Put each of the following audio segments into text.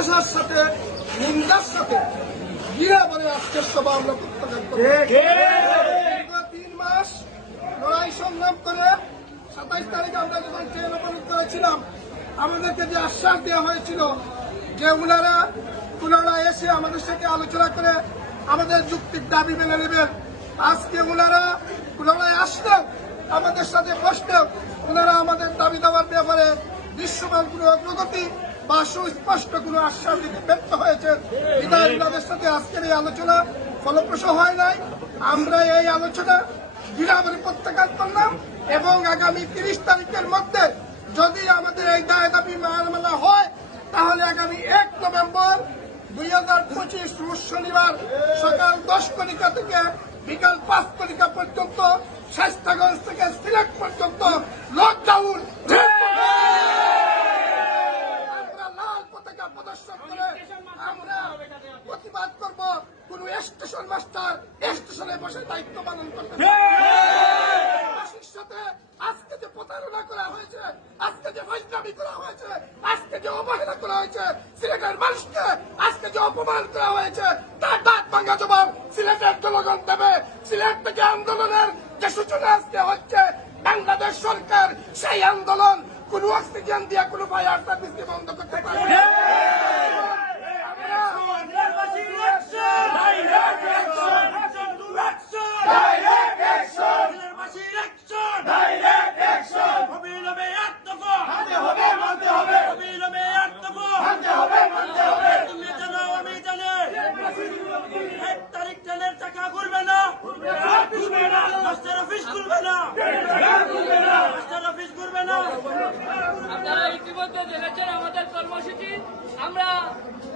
হতাশার সাথে নিন্দার সাথে গিরা বলে আজকের সভা আমরা প্রত্যাখ্যান করি তিন মাস লড়াই সংগ্রাম করে সাতাইশ তারিখে আমরা যখন ট্রেন অবরোধ করেছিলাম আমাদেরকে যে আশ্বাস দেওয়া হয়েছিল যে উনারা উনারা এসে আমাদের সাথে আলোচনা করে আমাদের যুক্তির দাবি মেনে নেবেন। আজকে উনারা পুনরায় আসলেও আমাদের সাথে বসলেও ওনারা আমাদের দাবি দেওয়ার ব্যাপারে দৃশ্যমান কোনো অগ্রগতি বা সুস্পষ্ট কোনো আশ্বাস দিতে ব্যর্থ হয়েছে বিধায়ক ওনাদের সাথে আজকের এই আলোচনা ফলপ্রসূ হয় নাই। আমরা এই আলোচনা বিরামে প্রত্যাখ্যান করলাম এবং আগামী তিরিশ তারিখের মধ্যে যদি আমাদের এই দায় দাবি মানা হয়, তাহলে আগামী এক নভেম্বর দুই হাজার পঁচিশ রোজ শনিবার সকাল দশ কণিকা থেকে বিকাল পাঁচ কণিকা পর্যন্ত স্বাস্থ্যগঞ্জ থেকে সিলেট পর্যন্ত লকডাউন আমরা লাল পতাকা প্রদর্শন করে আমরা প্রতিবাদ করব কোন স্টেশন মাস্টার স্টেশনে বসে দায়িত্ব পালন করতে সাথে আজকে যে প্রতারণা করা হয়েছে আজকে যে ফাইজলামি করা হয়েছে আজকে যে অবহেলা করা হয়েছে সিলেটের মানুষকে আজকে যে অপমান করা হয়েছে তার দাঁত ভাঙ্গা জবাব সিলেটের জনগণ দেবে। সিলেট থেকে আন্দোলনের যে সূচনা আজকে হচ্ছে বাংলাদেশ সরকার সেই আন্দোলন কোন অক্সিজেন দিয়ে কোনো ফায়ার সার্ভিস বন্ধ করতে পারবে না। আমরা অফিস করবে না অফিস করবে না আপনারা ইতিমধ্যে দেখেছেন আমাদের কর্মসূচি আমরা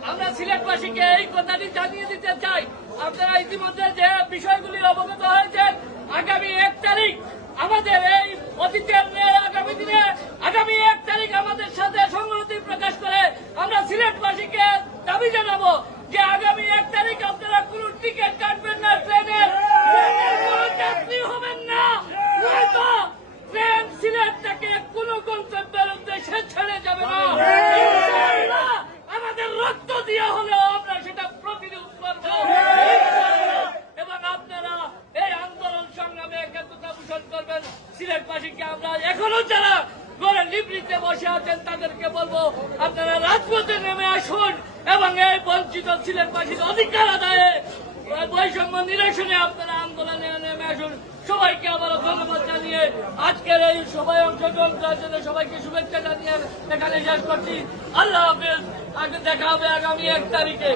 আমরা সিলেটবাসীকে এই কথাটি জানিয়ে দিতে চাই। আপনারা ইতিমধ্যে যে বিষয়গুলি অবগত হয়েছেন আগামী এক তারিখ আমাদের এই অতীতের ন্যায় আগামী দিনে আগামী এক তারিখ আমাদের সাথে সংহতি প্রকাশ করে আমরা সিলেটবাসীকে দাবি জানাব যে আগামী এক তারিখ আপনারা কোনো টিকিট কাটবেন না ট্রেনের ট্রেনের কোনো যাত্রী হবেন না নয়তো ট্রেন সিলেট থেকে কোন গন্তব্যের উদ্দেশ্যে ছেড়ে যাবে না ইনশাআল্লাহ, আমাদের রক্ত হলেও আমরা সেটা প্রতিরোধ করব। এবং আপনারা এই আন্দোলন সংগ্রামে একাত্মতা পোষণ করবেন। সিলেটবাসীকে আমরা এখনও যারা ঘরে লিবরিতে বসে আছেন তাদেরকে বলব, আপনারা রাজপথে নেমে আসুন এবং এই বঞ্চিত সিলেটবাসীর অধিকার আদায়ে বৈষম্য নিরসনে আপনারা আন্দোলনে নেমে আসুন। সবাইকে আবারও ধন্যবাদ জানিয়ে আজকের এই সবাই অংশগ্রহণ করার জন্য সবাইকে শুভেচ্ছা জানিয়ে এখানে শেষ করছি। আল্লাহ তাকে দেখা হবে আগামী এক তারিখে।